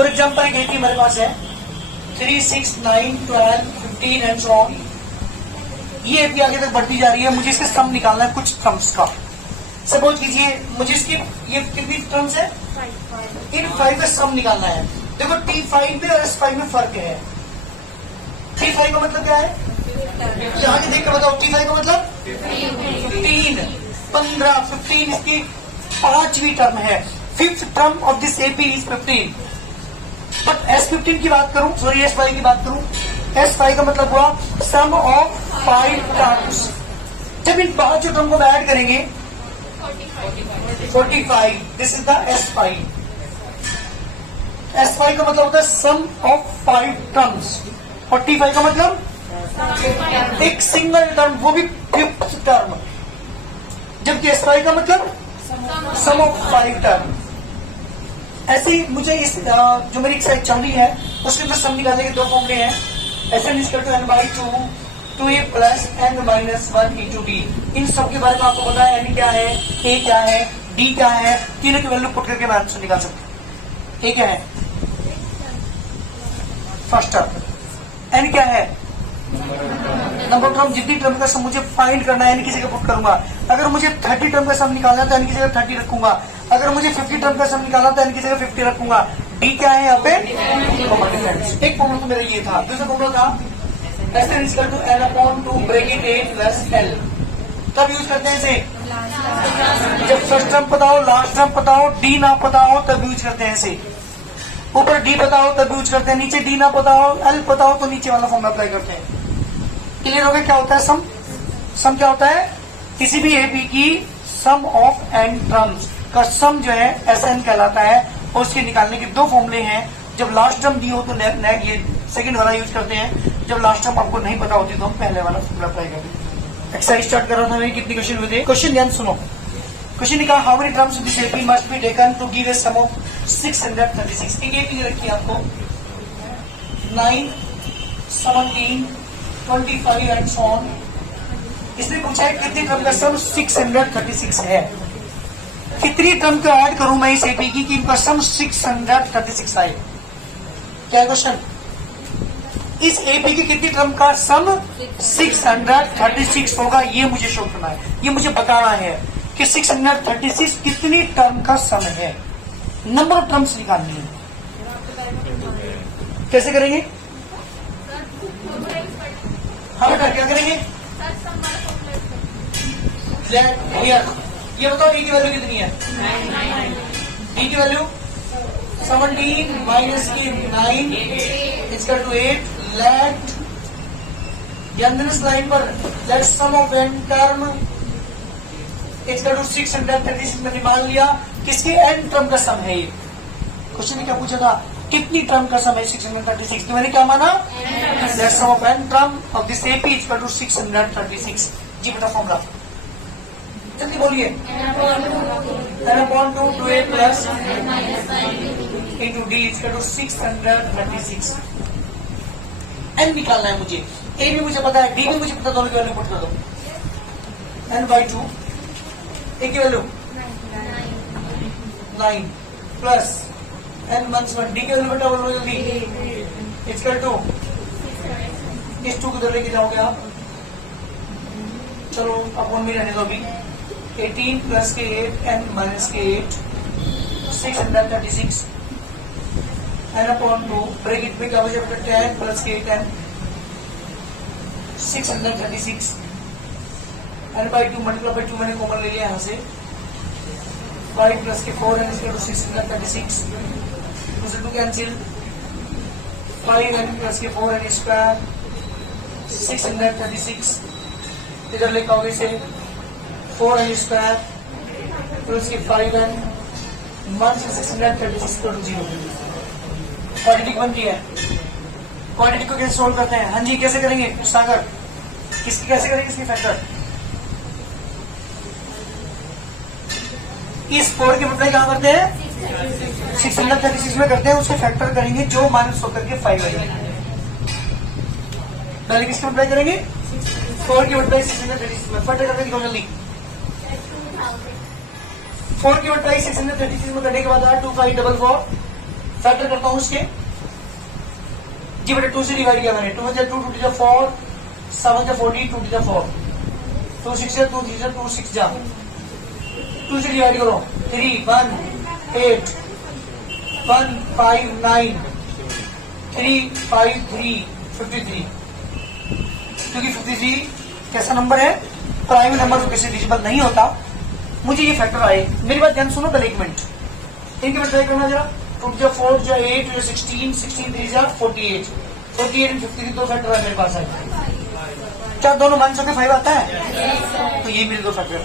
For example एक AP हमारे पास है 3, 6, 9, 12, 15 एंड सो ऑन। ये एपी आगे तक बढ़ती जा रही है, मुझे इसके सम निकालना है कुछ टर्म्स का। सपोज कीजिए मुझे इसकी ये कितनी टर्म्स है, इन 5 का सम निकालना है। देखो T5 में और S5 में फर्क है। T5 का मतलब क्या है, यहाँ के देख के बताओ। T5 का मतलब 3, 15, 15 इसकी 5वीं टर्म है। 5th term of this AP is 15। But S15 की बात करूं, सॉरी S5 की बात करूं, S5 का मतलब हुआ सम ऑफ 5 टर्म्स। जब इन 5 टर्म को ऐड करेंगे 45, this is the S5। S5 का मतलब होता है सम ऑफ 5 टर्म्स, और T5 का मतलब एक सिंगल टर्म, वो भी 5th टर्म। जबकि S5 का मतलब सम ऑफ 5 टर्म। ऐसे ही मुझे इस जो मेरी एक्सरसाइज चल रही है उसके अंदर सम निकालने के 2 फॉर्मूले हैं। Sn is equal to n/2 2a plus n-1 into D. इन सब के बारे में आपको पता है, n क्या है, a क्या है, d क्या है, तीनों की वैल्यू पुट करके मैं आंसर निकाल सकता हूँ। a क्या है, फर्स्ट टर्म, n क्या है, नंबर टर्म। जितनी टर्म का सम मुझे फाइंड करना है n की जगह पुट करूंगा। अगर मुझे 30 टर्म का सम निकालना है तो n की जगह 30 रखूंगा। अगर मुझे 50 टर्म का सम निकालना तो n की जगह 50 रखूंगा। d क्या है यहाँ पे, एक फॉर्मूला तो मेरा ये था। दूसरा फॉर्मूला था Sn is equal to n/2 bracket a plus l। तब यूज करते हैं इसे जब फर्स्ट टर्म पता हो, लास्ट टर्म पता हो, d ना पता हो, तब यूज करते हैं इसे। ऊपर d पता हो तब यूज करते हैं, नीचे d ना पता हो, l पता हो तो नीचे वाला फॉर्मूला अप्लाई करते हैं। क्लियर हो गया क्या होता है सम? सम क्या होता है, किसी भी एपी की सम ऑफ n टर्म्स का सम जो है Sn कहलाता है। और उसके निकालने के 2 फॉर्मूले हैं। जब लास्ट टर्म दी हो तो ये सेकंड वाला यूज करते हैं, जब लास्ट टर्म आपको नहीं पता होती तो हम पहले वाला फॉर्मूला अप्लाई करते हैं। एक्सरसाइज स्टार्ट कर रहा था मैं, कितनी क्वेश्चन हुए थे। क्वेश्चन ध्यान सुनो। क्वेश्चन निकाल, how many terms of this AP must be taken to give a sum of 636। एक एपी रखी है आपको 9, 17, 25 एंड सो ऑन। इसने पूछा है कितनी टर्म का सम 636 है। कितनी टर्म को ऐड करूं मैं इस एपी की कि इनका सम 636 आए। क्या क्वेश्चन, इस एपी की कितनी टर्म का सम 636 होगा, ये मुझे शो करना है, ये मुझे बताना है कि 636 कितनी टर्म का सम है। नंबर ऑफ टर्म्स निकालनी है। कैसे करेंगे, हाँ बेटा क्या करेंगे, ये बताओ e की वैल्यू कितनी है, d की वैल्यू 17 माइनस की 9 इसका टू 8। लेट इस लाइन पर let sum of n term इसका टू 636 मैंने मान लिया किसके n टर्म का सम है। ये क्वेश्चन ने क्या पूछा था, कितनी टर्म का सम है 636, तो मैंने क्या माना, let sum of n term of this AP is equal to 636। जी बेटा फॉर्मूला जल्दी बोलिए, n/2 2a plus into D is equal to 636। n निकालना है मुझे, a भी मुझे पता है, d भी मुझे पता, दोनों की वैल्यू पुट कर दो। n/2 a की वैल्यू 9 प्लस n/1 d की वैल्यू बेटा बोलो जल्दी, इक्वल टू इस 2 को इधर लेके जाओगे आप। चलो अब 1 में रहने दो अभी। 18 प्लस के 8 n माइनस के 8 636 n/2 ब्रैकेट में क्या बचा बेटा 10 प्लस के 10 636 n/2 मल्टीप्लाई बाय 2 मैंने कॉमन ले लिया यहाँ से। 5 प्लस के 4 n इक्वल टू 636 उसे 2 कैंसिल। 5n प्लस के 4n स्क्वायर 636 इधर लिखा होगा इसे 4n स्क्वायर प्लस के 5n 1 से 636 टू 0। क्वाड्रेटिक बन रही है। क्वाड्रेटिक को कैसे सोल्व करते हैं, हाँ जी कैसे करेंगे सागर, किसकी कैसे करेंगे इसकी फैक्टर, इस 4 की मल्टीप्लाई कहाँ करते हैं 636 में करते हैं, उसको फैक्टर करेंगे जो माइनस होकर के 5 आ जाएगा। पहले किसकी मल्टीप्लाई करेंगे 4 की मल्टीप्लाई 636 में, फटाफट करके दिखाओ जल्दी। 4 की मल्टीप्लाई 636 में करने के बाद 2544 फैक्टर करता हूं इसके। जी बेटा 2 से डिवाइड किया मैंने, 2 में 2 2 जा 4, 7 जा 40, 2 जा 4, 2 6 जा 2 3 जा 2 6 जा 2 से डिवाइड करो, 3 1 8 1 5 9 3 5 3 53, क्योंकि 53 कैसा नंबर है, प्राइम नंबर को किसी डिजिबल नहीं होता। मुझे ये फैक्टर आए, मेरी बात ध्यान सुनो पहले एक मिनट, इनके मैं ट्राई करना जरा। 2 जा 4 जा 8 जा 16, 16 3 जा 48, 48 एंड 53 दो फैक्टर है मेरे पास है। क्या दोनों माइनस होकर 5 आता है? तो ये मेरे दो फैक्टर,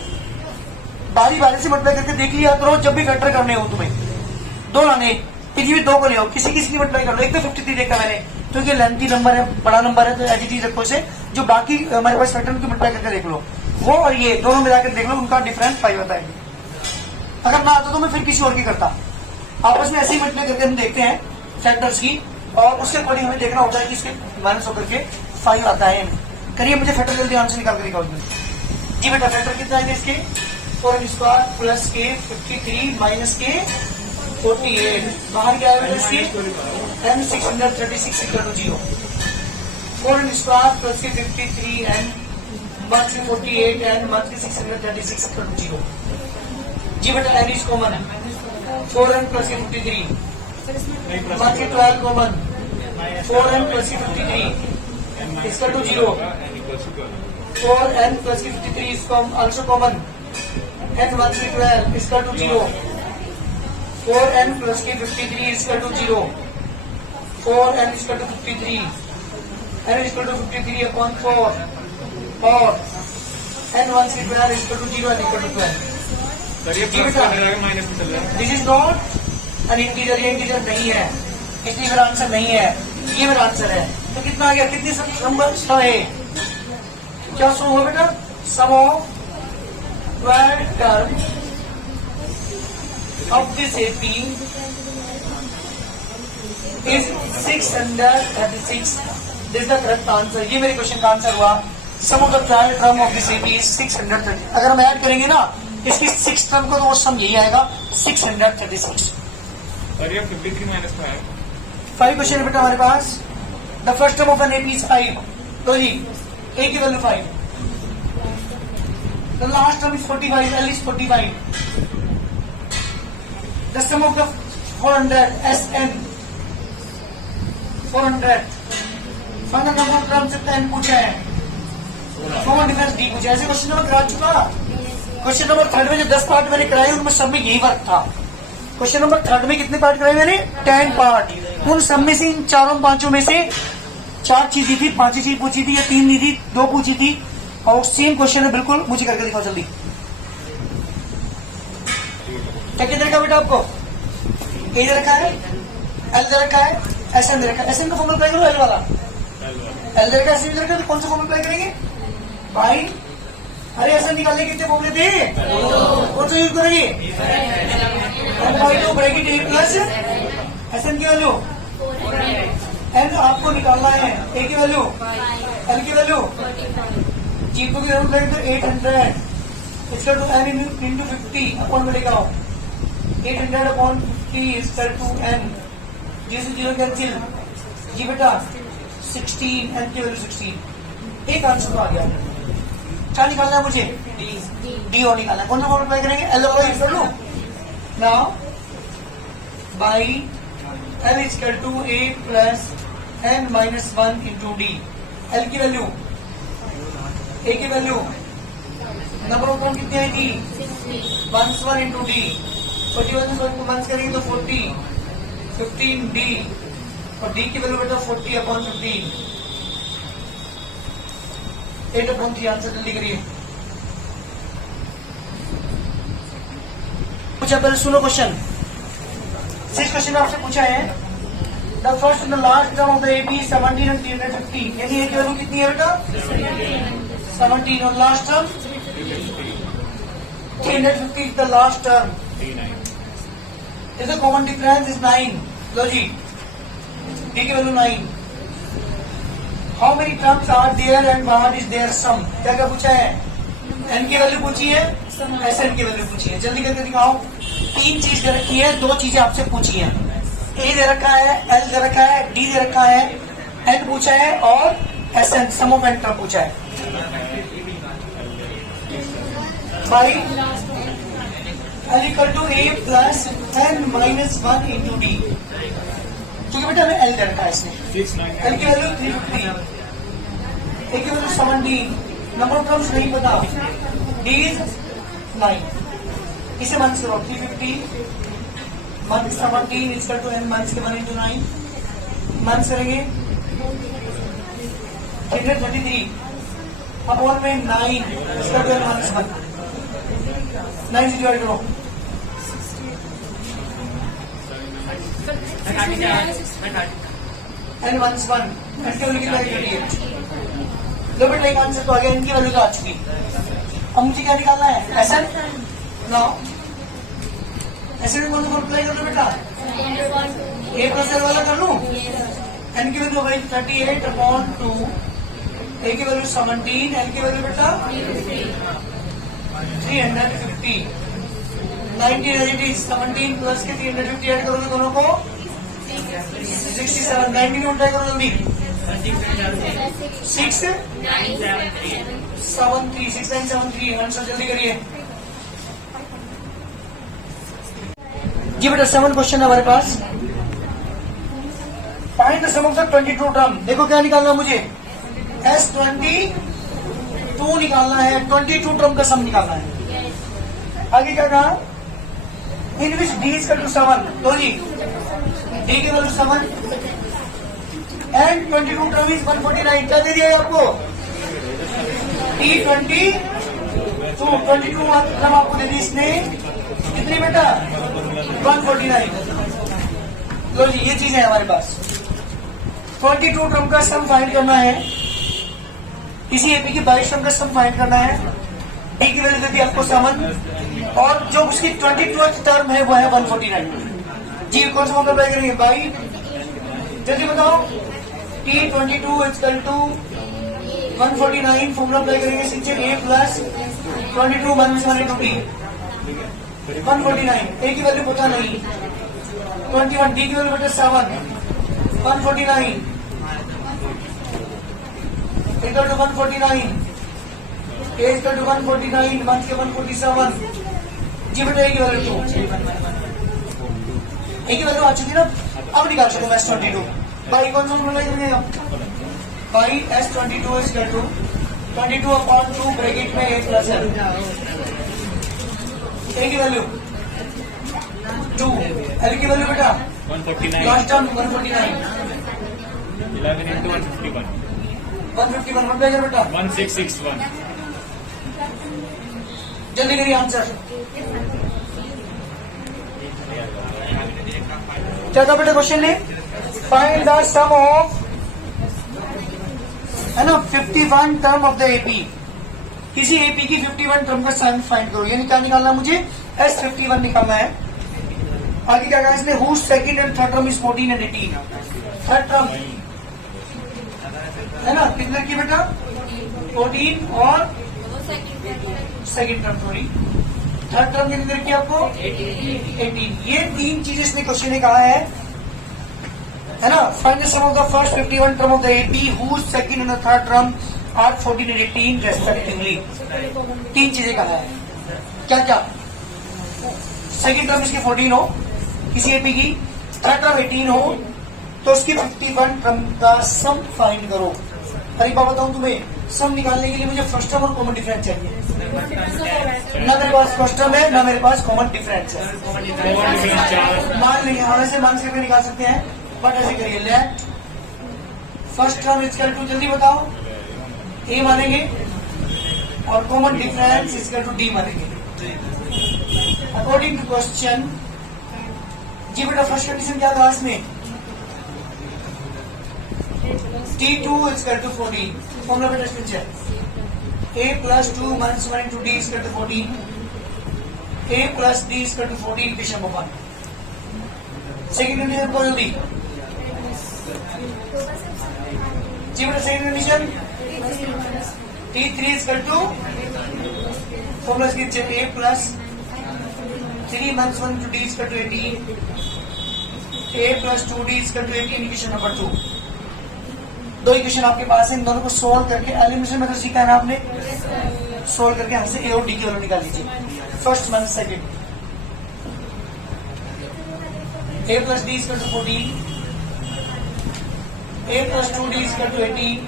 बारी बारी से मल्टीप्लाई करके देख लिया करो। जब भी फैक्टर करने हो तुम्हें दो लाने, किसी भी दो को ले आओ, किसी किसी की मल्टीप्लाई कर लो। एक तो 53 देखा मैंने, क्योंकि लेंथी नंबर है, बड़ा नंबर है, तो एच टी रखो इसे। जो बाकी हमारे पास फैक्टर की मल्टीप्लाई करके देख लो, वो और ये दोनों मिलाकर देख लो, उनका डिफरेंस 5 आता है। अगर ना आता तो मैं फिर किसी और की करता। आपस में ऐसे ही मल्टीप्लाई करके हम देखते हैं फैक्टर्स की, और उसके अकॉर्डिंग हमें देखना होता है कि इसके माइनस होकर के 5 आता है। करिए मुझे फैक्टर जल्दी आंसर निकाल के दिखाओ जी बेटा। फैक्टर कितना है इसके? 4n स्क्वायर प्लस के 53 माइनस के 48, बाहर क्या है इसकी n 636 equal to 0। 4n square plus के 53 n माइनस के 48 n माइनस के 636 इक्वल टू 0। जी बेटा n इज कॉमन है, 4n प्लस के 53 माइनस के 12 कॉमन, 4n प्लस के 53 इक्वल टू 0, 4n प्लस के 53 is also common, n minus के 12 इक्वल टू 0, 4n प्लस के 53 equal to 0, 4n equal to 53, n equal to 53 upon 4, और n minus के 12 equal to 0 and equal to 12। This is not an integer, ये integer नहीं है, इसलिए मेरा answer नहीं है, ये मेरा आंसर है। तो कितना आ गया, कितनी नंबर है, क्या सम हुआ बेटा? Sum of 12 term of this AP is 636. This is the correct answer. ये मेरे क्वेश्चन का आंसर हुआ। Sum of the 12 term of this AP is 630. अगर हम ऐड करेंगे ना इसकी 6 टर्म को, तो वो सम यही आएगा 636। और ये 53 माइनस 5 क्वेश्चन है बेटा हमारे पास। The first term of an AP is 5। तो जी A की value 5, the last term is 45, L is 45। The sum of the 400 SN 400 final number of term से 10 पूछा है, कॉमन डिफरेंस D पूछा है। ऐसे क्वेश्चन नंबर करा चुका। क्वेश्चन नंबर 3 में जो 10 पार्ट मैंने कराए उनमें सब में यही वर्क था। क्वेश्चन नंबर 3 में कितने पार्ट कराए मैंने? 10 पार्ट। उन सब में से, इन चारों पांचों में से 4 चीज थी, 5 चीज पूछी थी, या 3 नहीं थी, 2 पूछी थी, और सेम क्वेश्चन है बिल्कुल। मुझे करके दिखाओ जल्दी। क्या दे रखा बेटा आपको? ए दे रखा है, एल दे रखा है, एस एन दे रखा है। एस एन का फॉर्मूला अप्लाई करो, एल वाला। एल दे रखा है, एस एन दे रखा है, तो कौन सा फॉर्मूला अप्लाई करेंगे भाई? अरे एस एन निकालने कितने फॉर्मूले थे? कौन सा यूज करेंगे? ब्रैकेट ए प्लस एस एन की वैल्यू, एन आपको निकालना है, ए की वैल्यू, एल की वैल्यू, जी को भी जरूर करेंगे। 800 इसका टू एन इंटू 50 अपॉन में लेकर आओ, 800 अपॉन 50 इसका टू एन, 0 से 0 कैंसिल। जी बेटा 16, एन की वैल्यू 16। एक आंसर तो आ गया। क्या निकालना है मुझे? डी और निकालना है। कौन सा फॉर्मूला अप्लाई करेंगे? एल और यूज कर लो। Now by L equal to A plus N minus 1 into D. L की वैल्यू, ए की वैल्यू, नंबर ऑफ टर्म कितनी आई थी? 1 इंटू डी। 41 को माइनस करेंगे तो 40, 15 डी, और डी की वैल्यू बेटा 40 अपॉन 15, 8/3। आंसर जल्दी करिए। पूछा पहले सुनो क्वेश्चन। 6 क्वेश्चन आपसे पूछा है। The first and the last term of the AP 17 and 350। यानी ए की वैल्यू कितनी है बेटा? 17, और last term 350 is the last term. Is the common difference is 9. लो जी, D की value 9. How many terms are there and what is their sum? क्या क्या पूछा है? N की वैल्यू पूछी है, SN की वैल्यू पूछी है। जल्दी करके दिखाओ। 3 चीज रखी है, 2 चीजें आपसे पूछी है। ए दे रखा है, एल दे रखा है, डी दे रखा है, एन पूछा है और S N sum of N term पूछा है। By L equal to A plus N minus 1 into D. क्योंकि बेटा हमें एल दे रखा है इसमें, 6, 9, एल की वैल्यू 350, ए की वैल्यू 17, नंबर ऑफ टर्म्स नहीं पता, डी इज 9। इसे माइनस करो, 350 minus 17 equal to n minus के 1 इंटू 9, माइनस करेंगे 133 अपॉन में 9 इसका टू एन माइनस 1, 9 से डिवाइड करो, एन माइनस 1, एन की वैल्यू की वैल्यू 38। लो बेटा एक आंसर तो आ गया, इनकी वैल्यू तो आ चुकी। अब मुझे क्या निकालना है, एस एन। नाउ ऐसे भी कौन अप्लाई कर लो बेटा, ए प्लस एल वाला कर लूं। एन की वैल्यू हो गई 38 अपॉन 2, ए की वैल्यू 17, एल की वैल्यू बेटा 350, 19 17 प्लस के 350 ऐड करोगे दोनों को 67, 19 उल्टा करो जल्दी, 6973 आंसर जल्दी करिए जी बेटा। 7 क्वेश्चन है हमारे पास। Find the sum of the 22 term. देखो क्या निकालना है मुझे, S22 निकालना है, 22 टर्म का सम निकालना है। आगे क्या कहा, इन विच डी इज टू 7, तो जी डी की वैल्यू 7 एंड 22 टर्म इज 149। क्या दे दिया है आपको, T22 टर्म आपको दे दी इसने, कितनी बेटा 149। लो जी ये चीज है हमारे पास। 22 टर्म का सम फाइंड करना है, किसी एपी की 22 टर्म का सम फाइंड करना है। डी की वैल्यू देती है आपको 7 और जो उसकी 22th टर्म है वो है 149। जी कौन सा मतलब करेंगे बाई, जल्दी बताओ। T22 equal to 149 formula apply करेंगे, सीधे ए प्लस 22 माइनस 1 इंटू डी 149। ए की वैल्यू पता नहीं, 21, डी की वैल्यू बेटा 7, 149 equal to 149, a equal to 149 मान के 147। जी बेटा ए की वैल्यू 2, ए की वैल्यू आ चुकी ना। अब निकाल सकूँ मैं S22 बाई कौन सा फॉर्मूला करेंगे, by S22 equal to 22 upon 2 bracket में ए प्लस एल, ए की वैल्यू 2, एल की वैल्यू बेटा 149, last term 149, 11 into 151, 151 one page बेटा 1661। जल्दी करिए आंसर। क्या था बेटा क्वेश्चन ने, फाइंड द सम ऑफ, है ना 51 टर्म ऑफ द एपी। किसी एपी की 51 टर्म का सम फाइंड करो, यानी क्या निकालना है मुझे, S51 निकालना है। आगे क्या कहा इसने, whose second and third term is 14 and 18। Third term है ना कितने की बेटा 14 और second term sorry, third term कितनी रखी आपको 18। ये 3 चीजें इसने क्वेश्चन ने कहा है ना। Find the sum of the first 51 term of the AP whose second and third term are 14 and 18 respectively. 3 चीजें कहा है, क्या क्या, सेकंड टर्म इसकी 14 हो किसी एपी की, थर्ड टर्म 18 हो तो उसकी 51 टर्म का सम फाइंड करो। अरे बात बताऊं तुम्हें, सम निकालने के लिए मुझे फर्स्ट टर्म और कॉमन डिफरेंस चाहिए। ना मेरे पास फर्स्ट टर्म है ना मेरे पास कॉमन डिफरेंस है। मान लेंगे हम ऐसे मान के निकाल सकते हैं, बट ऐसे करिए let first term equal to, जल्दी बताओ, ए मानेंगे और common difference equal to d मानेंगे अकॉर्डिंग टू क्वेश्चन। जी बेटा फर्स्ट कंडीशन क्या था इसमें, T2 इक्वल टू 14, फॉर्मूला बेटा इसमें check, a plus 2 minus 1 into D equal to 14, a plus D equal to 14 दिशा में 1। सेकेंड कंडीशन को जल्दी, जी बेटा second condition T3 equal to formula इसकी check, a plus 3 minus 1 into D equal to 18, A plus 2d equal to A की equation number 2। दो equation आपके पास है, इन दोनों को सोल्व करके एलिमिनेशन मेथड सीखा है ना आपने, सोल्व करके यहाँ से ए और डी की वैल्यू निकाल लीजिए। First one second, a plus d is equal to 14, a plus 2d is equal to 18,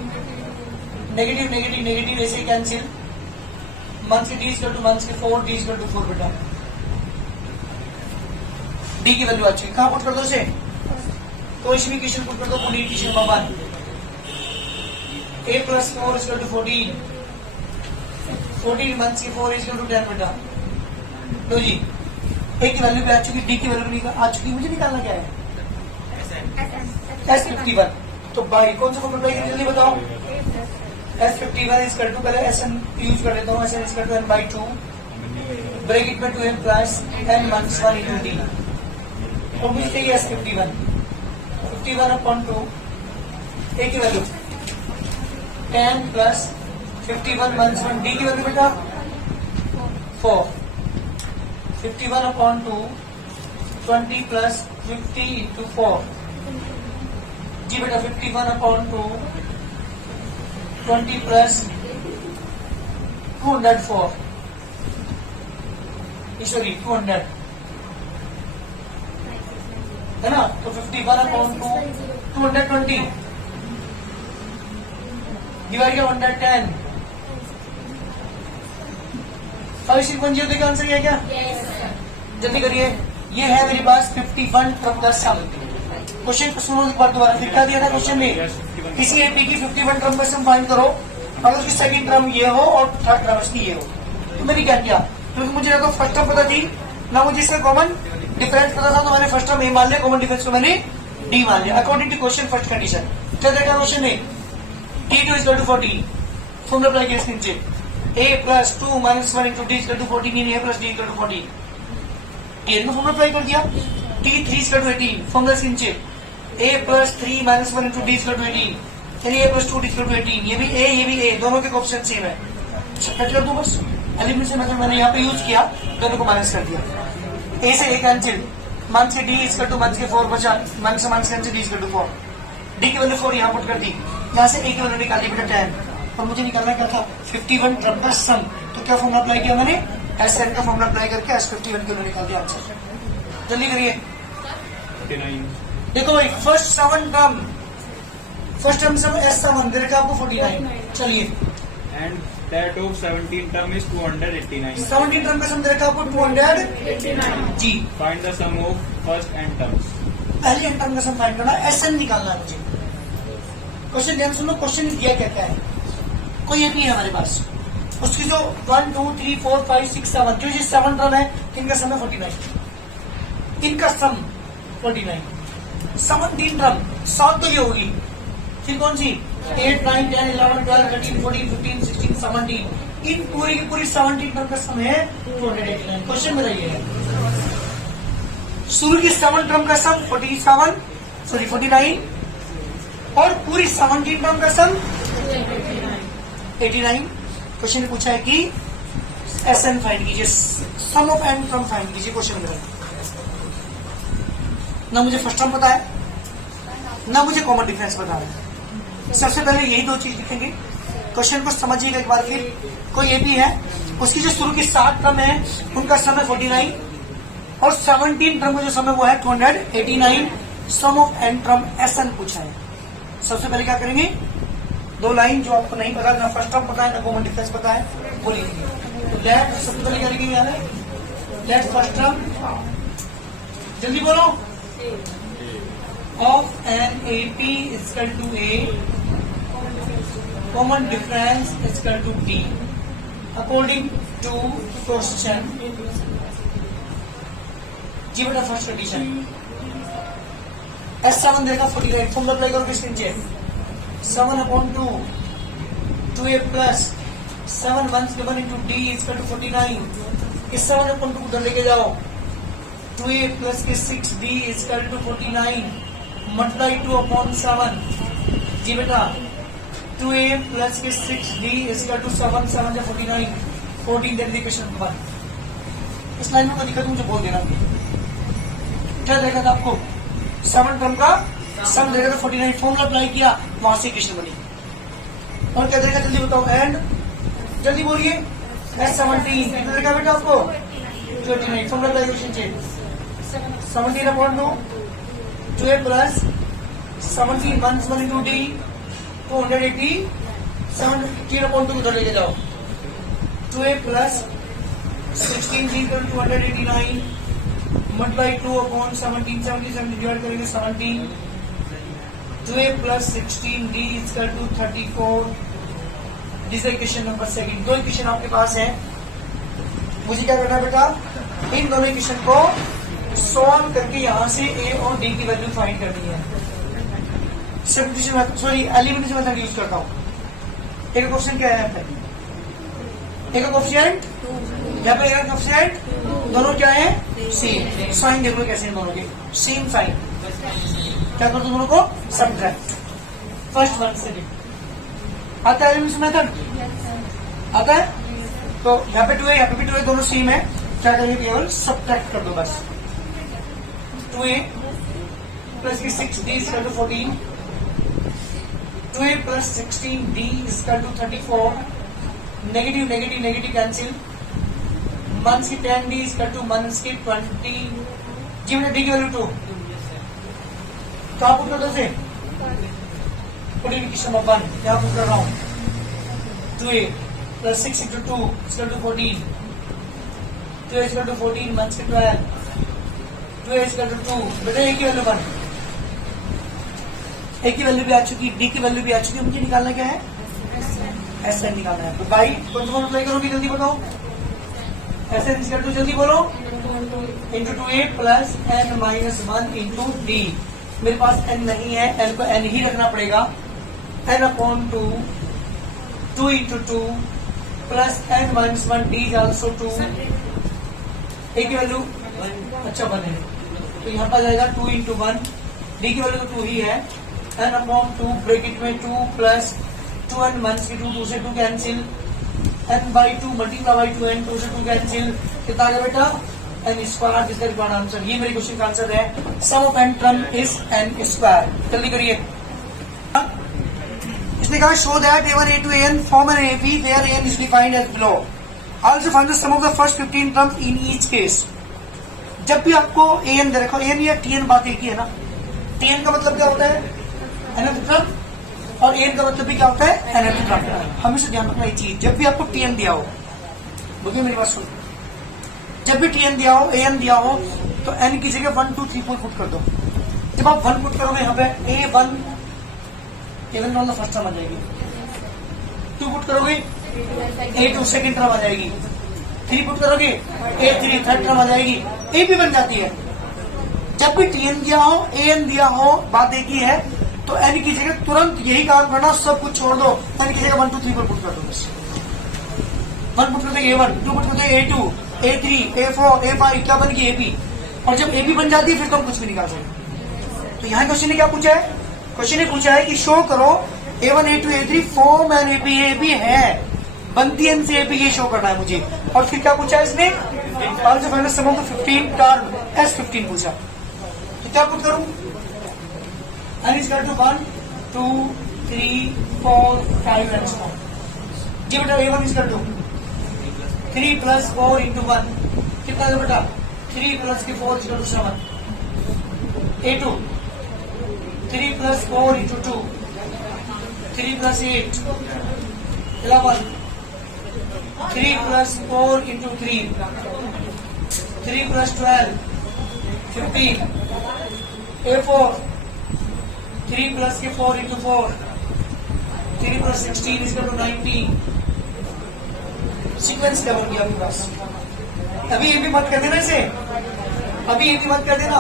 negative negative negative ऐसे कैंसिल, मंथ्स की d is equal to months की 4, d is equal to 4 बेटा। d की value अच्छी कहाँ put कर दो इसे, कोई सी भी इक्वेशन पुट कर दो, पूरी equation number 1, a plus 4 is equal to 14, 14 months की 4 is equal to 10 बेटा। लो जी, ए की वैल्यू पे आ चुकी, डी की वैल्यू भी आ चुकी, मुझे निकालना क्या है S51। तो बाई कौन सा फॉर्मूला अप्लाई करें जल्दी बताओ। S51 इज इक्वल टू, पहले SN यूज कर लेता हूँ, SN is equal to n/2 bracket में 2m plus n minus 1 into d. और मुझे चाहिए S51, 51/2, ए की वैल्यू 10 प्लस 51 माइनस 1, डी की वैल्यू बेटा 4, 51/2, 20 प्लस 50 इंटू 4, जी बेटा 51/2, 20 प्लस 204, सॉरी 200 है ना, तो 51/2, 220 डिवाइड किया 110, 5.0 का आंसर ये क्या, जल्दी करिए। ये है मेरे पास 51 टर्म का सम। क्वेश्चन को सुनो एक बार दोबारा, दिखा दिया था क्वेश्चन में, किसी एपी की 51 टर्म का सम फाइंड करो, अगर उसकी सेकंड टर्म ये हो और थर्ड टर्म इसकी ये हो। तो मैंने क्या किया, क्योंकि मुझे ना तो फर्स्ट टर्म पता थी ना मुझे इसका कॉमन डिफरेंस पता था, तो मैंने फर्स्ट टर्म ए मान लिया, कॉमन डिफरेंस को मैंने डी मान लिया according to question first condition. चल देखा क्वेश्चन में T2 is equal to 40, formula apply किया इसके नीचे, a plus 2 minus 1 into D equal to 14 इन a plus D equal to 14, ये में फॉर्मूला अप्लाई कर दिया। T3 इक्वल टू 18, फॉर्मूला इसके नीचे a plus 3 minus 1 into D equal to 18, यानी a plus 2 d equal to 18, ये भी a ये भी a, दोनों के ऑप्शन सेम है, कट कर दो बस। एलिमिनेशन मेथड मैंने यहाँ पे यूज किया, दोनों को माइनस कर दिया, a से a कैंसिल, मान से d इक्वल टू मान के 4 बचा, मान से cancel d equal to 4, d की वैल्यू 4 यहाँ पुट कर दी, यहाँ से a की वैल्यू निकाल दी बेटा 10, और मुझे निकालना क्या था 51 टर्म का सम। तो क्या फॉर्मूला अप्लाई किया मैंने, SN का फॉर्मूला अप्लाई करके S51 की वैल्यू निकाल दिया आंसर। जल्दी करिए, 49, देखो भाई फर्स्ट टर्म सम S7 दे रखा आपको 49। चलिए, and that of 17 term is 289. 17 term का सम दे रखा आपको 289 जी। Find the sum of first n terms. पहली n टर्म का सम फाइंड करना, SN निकालना है मुझे। क्वेश्चन ध्यान सुनो, क्वेश्चन दिया क्या क्या है, कोई एपी है हमारे पास, उसकी जो 1 2 3 4 5 6 7 जो 7 टर्म है, इनका सम है 49, इनका सम 49, 17 टर्म 7 तो ये होगी, फिर कौन सी 8 9 10 11 12 13 14 15 16 17, इन पूरी की पूरी 17 टर्म का सम है 289। क्वेश्चन मेरा ये है, शुरू की 7 टर्म का सम 49 और पूरी 17 टर्म का सम 89। क्वेश्चन ने पूछा है कि SN फाइंड कीजिए, सम ऑफ n टर्म फाइंड कीजिए। क्वेश्चन में ना मुझे फर्स्ट टर्म पता है ना मुझे कॉमन डिफरेंस पता है। सबसे पहले यही दो चीज लिखेंगे, क्वेश्चन को समझिएगा एक बार फिर। कोई एपी है, उसकी जो शुरू की 7 टर्म है उनका सम है 49 और 17 टर्म का जो सम है वो है 289। सम ऑफ n टर्म SN पूछा है। सबसे पहले क्या करेंगे, दो लाइन जो आपको नहीं पता, ना फर्स्ट टर्म पता है ना कॉमन डिफरेंस पता है, वो लिखेंगे। तो लेट सबसे पहले क्या लिखेंगे यार, लेट फर्स्ट टर्म, जल्दी बोलो, of an AP equal to A, common difference equal to D according to question. जी बेटा फर्स्ट कंडीशन, S7 देगा 49, फॉर्मूला अप्लाई करो किसके नीचे, 7/2 2a plus 7 1 given into d equal to 49। इस 7/2 को उधर लेके जाओ, 2a प्लस के 6d इक्वल टू 49 मल्टीप्लाई 2/7। जी बेटा 2a प्लस के 6d इक्वल टू 7 7 या 49 14 देन इक्वेशन नंबर 1। इस लाइन में दिक्कत मुझे बोल देना क्या देखा था आपको, 7 टर्म का सम देगा तो 49, फॉर्मूला अप्लाई किया, वहां से इक्वेशन बनी। और क्या देगा जल्दी बताओ, एंड जल्दी बोलिए, S17 कितना देगा बेटा आपको 29, फॉर्मूला अप्लाई क्वेश्चन से 17/2 2a प्लस 17 1 1 into d 280 17/2 उधर लेके जाओ, 2a plus 16 d 289 multiply 2/17 70 divide करेंगे 17 2a plus 16d equal to 34। This is equation number second. दो इक्वेशन आपके पास है, मुझे क्या करना है बेटा, इन दोनों इक्वेशन को सॉल्व करके यहां से a और d की वैल्यू फाइंड करनी है। Substitution method, sorry elimination method use करता हूं। एक क्वेश्चन क्या है यहाँ पे, एक कोएफिशिएंट, यहाँ पे एक कोएफिशिएंट, दोनों क्या है सेम। साइन देखो कैसे दोनों के सेम साइन, क्या कर दो दोनों को सब्ट्रैक्ट, फर्स्ट वन से आता है एलिमिनेशन मेथड, आता है। तो यहाँ पे 2 है, यहाँ पे भी 2 है, दोनों सेम है, क्या करेंगे केवल सब्ट्रैक्ट कर दो बस। 2a plus 6d equal to 14, 2a plus 16d equal to 34, negative negative negative cancel, minus की 10d इक्वल टू माइनस की 20, जी मैंने d की वैल्यू 2, तो आप पुट कर दो से इक्वेशन नंबर 1 क्या पुट कर रहा हूं, 2a plus 6 into 2 equal to 14, 2a equal to 14 minus की 12, 2a इक्वल टू 2, बेटा a की वैल्यू 1, a की वैल्यू भी आ चुकी, d की वैल्यू भी आ चुकी, मुझे निकालना क्या है, SN निकालना है। तो बाई कौन सा अप्लाई करोगे जल्दी बताओ, SN इक्वल टू जल्दी बोलो into 2a plus n minus 1 into d। मेरे पास n नहीं है, n को n ही रखना पड़ेगा, n/2 2 into 2 plus n minus 1 d is also 2, a की वैल्यू अच्छा 1 है, तो यहाँ पर जाएगा 2 इंटू 1, d की वैल्यू तो 2 ही है, n/2 ब्रैकेट में 2 प्लस 2n माइनस की 2, 2 से 2 cancel, n/2 multiply by 2n, 2 से 2 कैंसिल, कितना आ गया बेटा n स्क्वायर, जिसका रिक्वायर्ड आंसर, ये मेरे क्वेश्चन का आंसर है। Sum of n term is n square. जल्दी करिए, इसने कहा show that a1 a2 an form an AP where an is defined as below, also find the sum of the first 15 terms in each case। जब भी आपको an दे रखो, an या tn बात एक ही है ना, tn का मतलब क्या होता है nth टर्म, और an का मतलब भी क्या होता है nth टर्म। हमेशा ध्यान रखना एक चीज, जब भी आपको tn दिया हो, बोलिए मेरी बात सुनो, जब भी tn दिया हो, an दिया हो, तो n की जगह 1 2 3 4 पुट कर दो। जब आप 1 पुट करोगे यहाँ पे a1 मतलब फर्स्ट टर्म आ जाएगी, 2 पुट करोगे a2 सेकंड टर्म आ जाएगी, 3 पुट करोगे a3 थर्ड टर्म आ जाएगी, a भी बन जाती है। जब भी tn दिया हो, an दिया हो, बात एक ही है, तो n की जगह तुरंत यही काम करना, सब कुछ छोड़ दो, n की जगह 1 2 3 4 पुट कर दो बस। 1 पुट करते a1, 2 पुट करते a2, a3, a4, a5, क्या बन गई ab, और जब ab बन जाती है फिर तो हम कुछ भी निकाल सकते। तो यहाँ क्वेश्चन ने क्या पूछा है, क्वेश्चन ने पूछा है कि शो करो a1 a2 a3 form an ab, ab है, बनती है इनसे ab, ये शो करना है मुझे। और फिर क्या पूछा है इसने, answer find the sum of the 15 term, S15 पूछा, तो क्या पुट करूं, n is equal to 1 2 3 4 5 and so on. जी बेटा a1 is equal to 3 plus 4 into 1, कितना है बेटा 3 प्लस के 4 equal to 7, a2 3 plus 4 into 2, 3 plus 8 11, 3 plus 4 into 3, 3 plus 12 15, a4 3 plus के 4 into 4, 3 plus 16 equal to 19। Sequence क्या बन गया आपके पास, अभी ये भी मत कर देना इसे, अभी ये भी मत कर देना,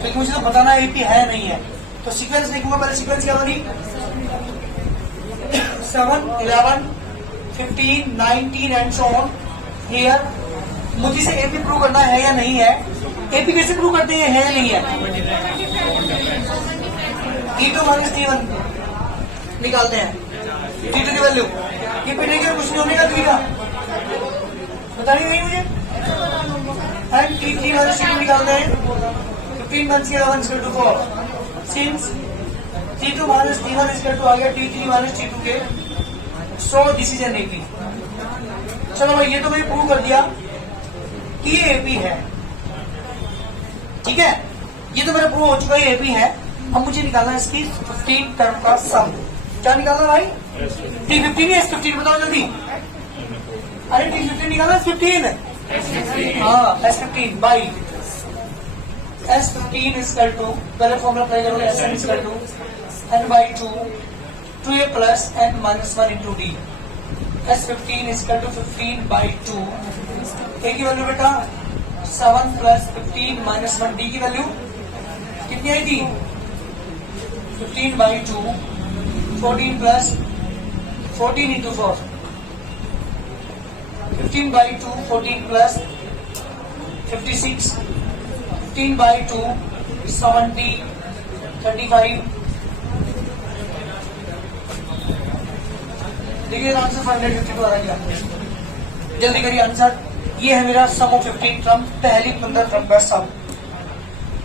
क्योंकि मुझे तो बताना है AP है नहीं है। तो सीक्वेंस लिखूंगा, पहले सीक्वेंस क्या बनी 7 11 15 19 एंड सो ऑन। हियर मुझे इसे AP प्रूव करना है या नहीं है, AP कैसे प्रूव करते हैं, है या नहीं है, T2 माइनस T1 निकालते हैं, T2 की वैल्यू, ये पीने के कुछ नहीं होने का तरीका बताइए नहीं मुझे, एंड T3 माइनस T2 निकालते हैं, 15 1 11 is equal to 4. Since T2 minus T1 is equal to आ गया T3 minus T2 के, so this is an AP. चलो भाई ये तो मैंने प्रूव कर दिया कि ये AP है, ठीक है, ये तो मेरा प्रूव हो चुका है AP है। अब मुझे निकालना है इसकी 15 टर्म का सम। क्या निकालना भाई? T15 या S15 बताओ जल्दी। अरे T15 निकालना, S15 हाँ S15 by S15 is equal to, पहले फॉर्मूला अप्लाई करोगे, Sn is equal to n by 2 2a plus n minus 1 into d। S15 is equal to 15 by 2, a की वैल्यू बेटा 7 plus 15 minus 1 d की value कितनी आई थी? 15 by 2 14 plus 14 into 4, 15 by 2 14 plus 56, 15 by 2 70 35। देखिए answer 552 आ गया। जल्दी करिए आंसर। ये है मेरा सम ऑफ 15 टर्म, पहली 15 टर्म का सम।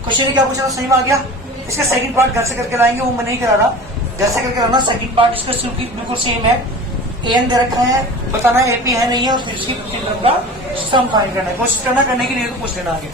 क्वेश्चन क्या पूछा था, सही में आ गया। इसका सेकंड पार्ट घर से करके लाएंगे, वो मैं नहीं करा रहा, घर से करके लाना। सेकंड पार्ट इसका बिल्कुल सेम है, एन दे रखा है, बताना है एपी है नहीं है, और फिर इसकी 15 टर्म का सम फाइंड करना है। कोशिश करना, करने के लिए तो पूछ लेना आगे।